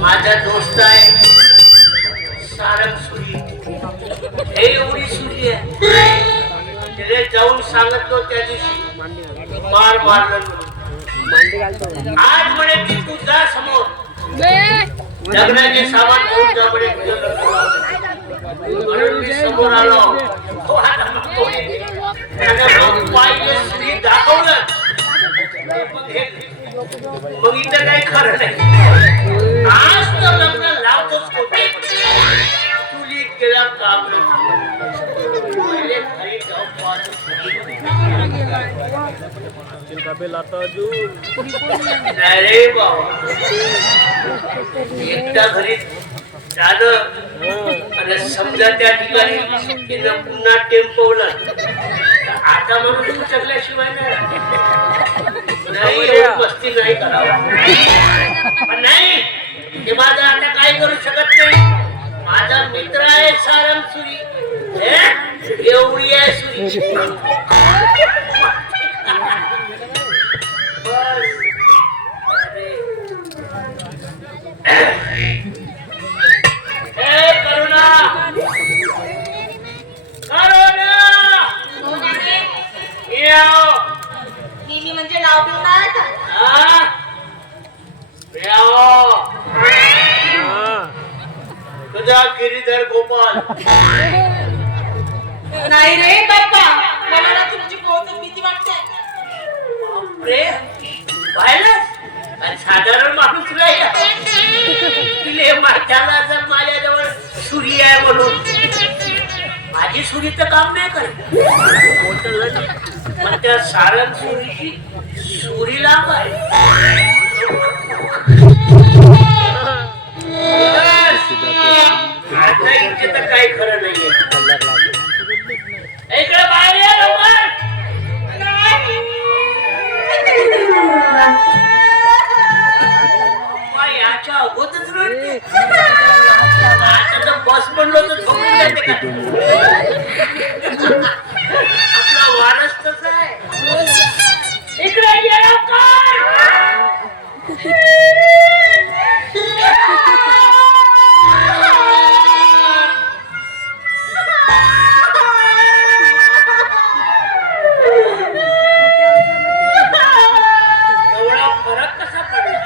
माझा दोस्त आहे सारंग सुरी. हे एवढी सुरी आहे, त्याने जाऊन सांगितलं त्या दिवशी मार मारलं. आज म्हणे की तू जा समोर लग्नाचे सामान घेऊन जा म्हणे तुझं लग्न लावलं. म्हणून मी समोर आलो. पाहिजे सुरी दाखवलं मग इथं काही खरं नाही. आज तर लग्न लावतोच कोणते चुलीत गेला काम पहिले घरी जाऊन अरे बाबा एकदा घरी झालं आणि समजा त्या ठिकाणी तिनं पुन्हा टेम्पवलं आता म्हणून उचकल्याशिवाय नाही एवढी मस्ती नाही करावं. पण नाही ते माझं आता काही करू शकत नाही. माझा मित्र आहे सारंग सुरी, एवढी आहे सुरी. मी म्हणजे नाव घेऊन आला का? गिरीधर गोपाल नाही रे बाप्पा, मला ना तुमची बहुत भीती वाटते. साधारण माणूस नाही तिले त्याला जर माझ्याजवळ सुरी आहे म्हणून माझी सुरी तर काम नाही करत. पण त्या सारंग सुरीची सुरी लांब आहे. आता इथे तर काही खरं नाहीये. इकडे बाहेर या लवकर. याच्या अगोदरच रडते. आता तर बस म्हणलो तर झोपून जाते का? आपला वारस तसा आहे. इकडे ये लवकर. एवढा फरक कसा पडला?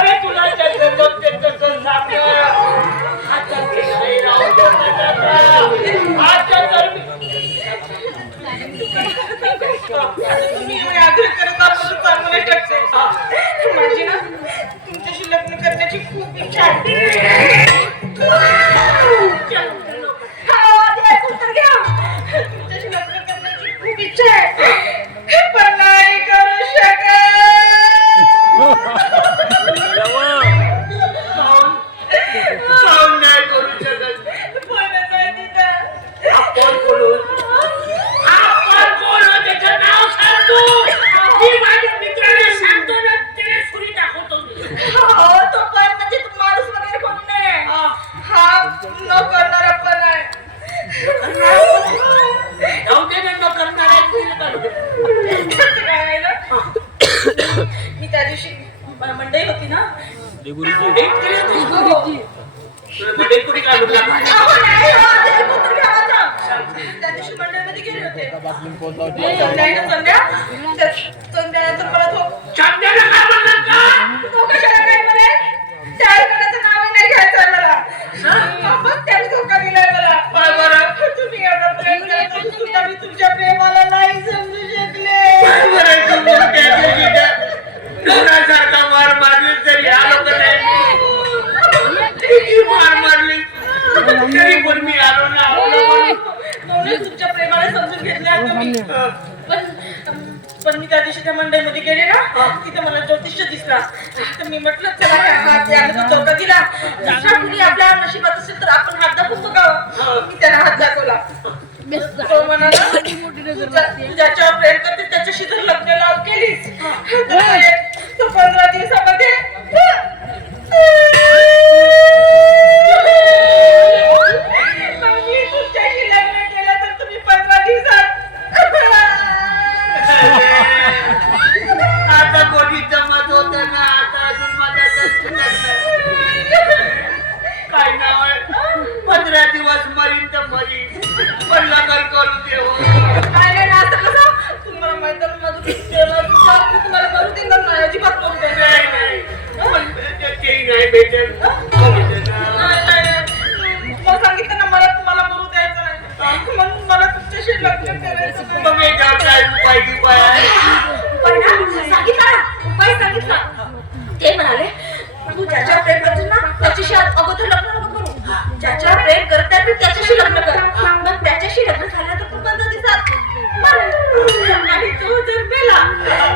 अरे तुला माझी ना तुमच्याशी लग्न करण्याची खूप इच्छा आहे. तुमच्याशी लग्न करण्याची खूप इच्छा आहे, पण नाही करू शकत. नाही करू शकत. कोणाचं आहे तिथं? आपण बोलू. आपण बोलू. त्याचं नाव सांगतो. मी माझ्या मित्राला सांगतो ना त्याने सुरी दाखवतो. हो, तो पण म्हणजे माणूस वगैरे कोण नाही. हा न करणारा पण आहे. जाऊ दे ना न करणारा काय आहे ना, मी त्या दिवशी मंडई होती ना, कुठे काय म्हणला? अहो, नाही हो, ते कुठं घ्यायचं. त्या दिवशी मंडईमध्ये गेले होते. संध्यानंतर मला तो चांद्याला काय म्हणला का? तो कशाला काय म्हणे, त्या कोणाचं नावही नाही घ्यायचं मला. मग त्याने धोका दिलाय मला. तुम्ही एवढं प्रेम करता सुद्धा मी तुमच्या प्रेमाला नाही समजू शकले. तुम्ही पण मी त्या दिवशी त्या मंडईमध्ये गेले ना तिथे मला ज्योतिष दिसला तर मी म्हटलं चला हात याला तो धोका दिला दुसऱ्या कुणी आपल्या नशिबात असेल तर आपण हात दाखवून बघावं मी त्याला हात दाखवला तो म्हणाला तू ज्याच्यावर प्रेम करते त्याच्याशी जर लग्न लाव केलीस तर 15 दिवसामध्ये मी तुमच्याशी लग्न केलं तर तुम्ही 15 दिवसात आता कोणी जमत होत ना आता अजून माझा काय नाव आहे 15 दिवस मरीन तर मरीन पण लग्न करू देऊ काय नाही असं कसं तुम्हाला माहित तुम्हाला करू दे ना अजिबात करू दे तेही नाही भेटेल तुम्हाला सांगितलं ना मला तुम्हाला करू द्यायचं नाही म्हणून मला तुमच्याशी लग्न करायचं तुम्ही काय उपाय आहे उपाय सांगितला ते म्हणाले तू ज्याच्यावर प्रेम करतो ना त्याच्याशी अगोदर लग्न नको करू ज्याच्यावर प्रेम करत आहे त्याच्याशी लग्न कर मग त्याच्याशी लग्न झाल्यानंतर तू 15 दिवसात आणि तो जर मेला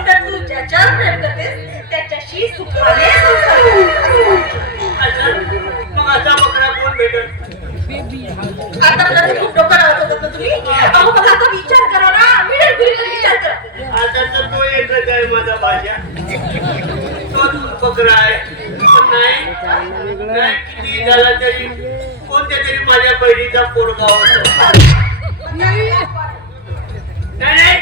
तर तू ज्याच्यावर प्रेम करते त्याच्याशी सुखाने मग असा बकरा कोण भेटल आता मला खूप डोकं लावत होतं ना तुम्ही अहो मला आता विचार करा ना मिळेल विचार करा आता तर तो एकच आहे माझा भाषा तोच बकरा आहे पण नाही किती झाला तरी कोणत्या तरी माझ्या बहिणीचा पोरगा होता नाही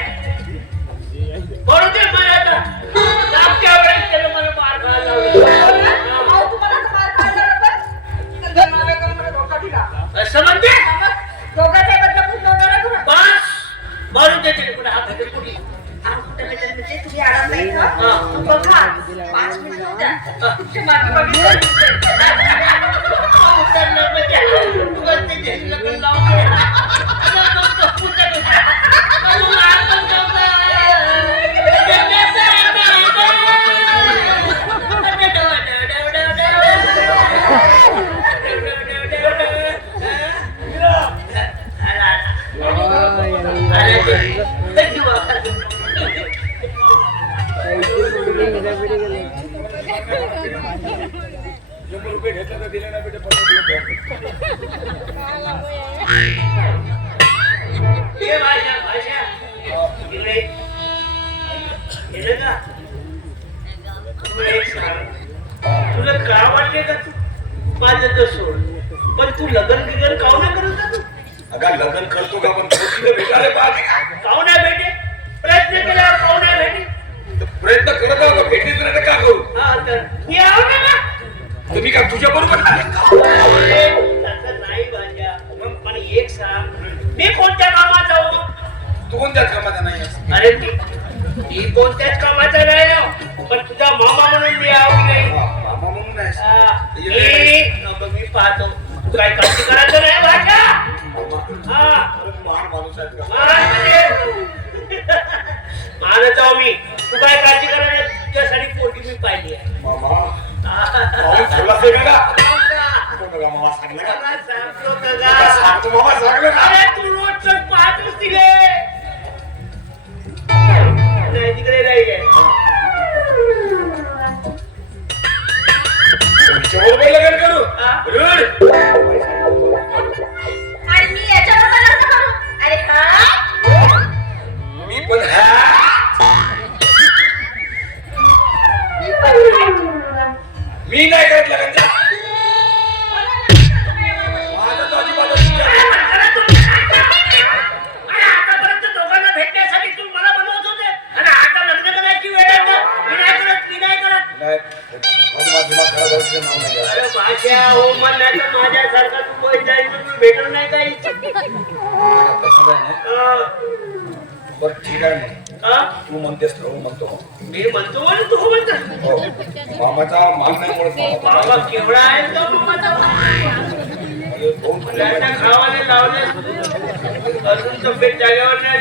बरोबर दे मला आता मागच्या वेळेस त्याला मला मार खायला लावला अहो तुम्हाला मार खायला नको तर मला मला धोका दिला असं म्हणते दोघांच्या बदला खूप नव्हता करू बस मारून देते कुठे हात देते कुठे म्हणजे तुम्ही आराम नाही बघा 5 मिनिटं होत्या तुमच्या मागे तुला का वाटते का तू माझं तर सोड पण तू लग्न बिगन काव नाही करत का तू अगं लग्न करतो का पण भेटायला पाहिजे काव नाही भेटे प्रयत्न केल्यावर काव नाही भेटे प्रयत्न करत आहो का भेटीच नाही का करू हा तर मी आहो ना तुम्ही का तुझ्या बरोबर तसं नाही भाज्या पण एक सांग मी कोणत्या कामाचा हो तू कोणत्याच कामाचा नाही अरे मी कोणत्याच कामाचा नाही हो. पण तुझा मामा म्हणून मी आहो की नाही मामा म्हणून नाही मी पाहतो तू काय काळजी करायचं नाही भाषा हा महान माणूस आहेत का मानत आहो मी तू काय काळजी करायला तुझ्यासाठी पोटी मी पाहिली आहे मामा तुला ते का मामा सांगलं का सांगतो का सांगतो मामा सांगलं का अरे तू रोज पाहतोस तिले नाही तिकडे नाही आहे तुमच्याबरोबर लग्न करू बरोबर आणि मी याच्याबरोबर लग्न करू अरे हा मी पण मी नाही करत लग्न माझं तो अजिबात आतापर्यंत दोघांना भेटण्यासाठी तू मला बनवत होते आणि आता लग्न करायची वेळ आहे का? मी नाही करत अरे भाषा हो म्हणणार तर माझ्यासारखा तू वय जाईल तर तू भेटत नाही काही बरं ठीक आहे मग तू म्हणतेस हो म्हणतो मी म्हणतो आणि तू म्हणतो हो मामाचा मान नाही म्हणत बाबा केवढा आहे तो मामाचा मुलांना खावायला लावले अजून तब्येत जागेवर नाही